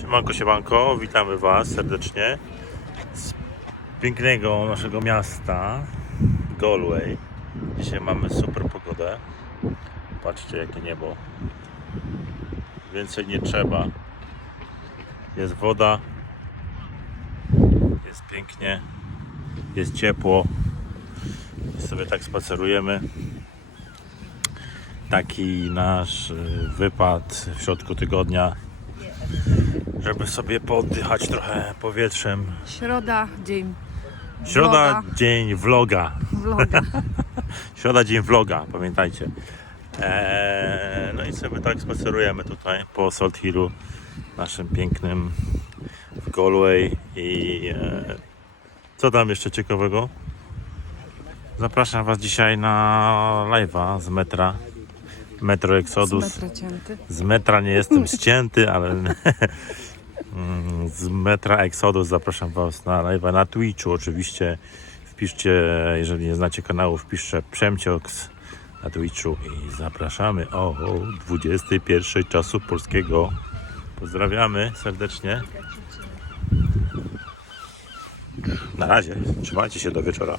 Siemanko, siemanko, witamy Was serdecznie z pięknego naszego miasta Galway. Dzisiaj mamy super pogodę. Patrzcie jakie niebo. Więcej nie trzeba. Jest woda. Jest pięknie. Jest ciepło. Sobie tak spacerujemy. Taki nasz y, wypad w środku tygodnia żeby sobie pooddychać trochę powietrzem. Środa, dzień Środa, Vloga. dzień vloga. vloga. Środa, dzień vloga, pamiętajcie. Eee, no i sobie tak spacerujemy tutaj po Salt Hillu, naszym pięknym w Galway. I e, co tam jeszcze ciekawego? Zapraszam Was dzisiaj na live'a z metra. Metro Z Exodus. metra cięty. Z metra nie jestem ścięty, ale mm, z metra Exodus zapraszam Was na live na Twitchu oczywiście. Wpiszcie, jeżeli nie znacie kanału, wpiszcie Przemcioks na Twitchu i zapraszamy o 21 czasu polskiego. Pozdrawiamy serdecznie. Na razie, trzymajcie się do wieczora.